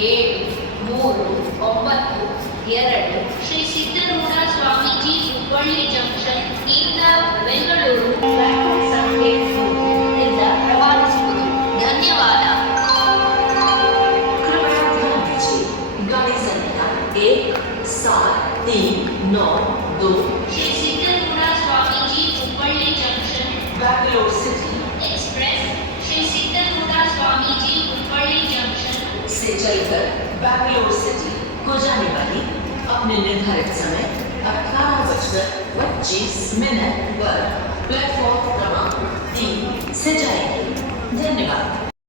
7-3-9-2 Shri Siddharoodha Swamiji Hubballi junction ಇಂದ Bengaluru platform ಸಂಖ್ಯೆ 3 ಇಂದ ರವಾನಿಸುವುದು. ಧನ್ಯವಾದ. कृपया ध्यान दीजिए, गाड़ी संख्या 1-7-3-9-2 Shri Siddharoodha Swamiji Hubballi junction Bangalore city express Shri Siddharoodha Swamiji Hubballi junction से चलकर बैंगलोर सिटी को जाने वाली अपने निर्धारित समय 18:25 पर प्लेटफॉर्म क्रमांक 3 से जाएगी। धन्यवाद।